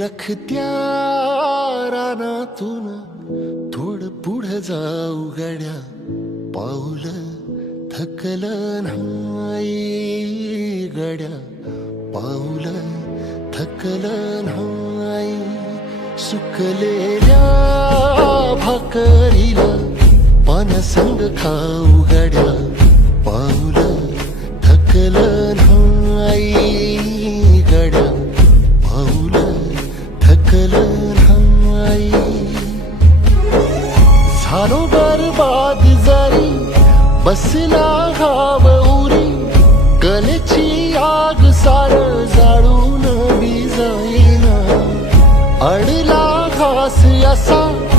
रखत्या रानातून थोड पुढे जाऊ गड्या, पाऊल थकलं नाही गड्या, पाऊल थकलं नाही. सुकलेल्या भाकरीला पानसंग खाऊ गड्या, पाऊल थकलं नाही गड्या, पाऊल थकलं नाही. झालो बरबाद जरी बसला घाव उरी, कलेची आग सार जाळून बी जाईना. अडला घास असा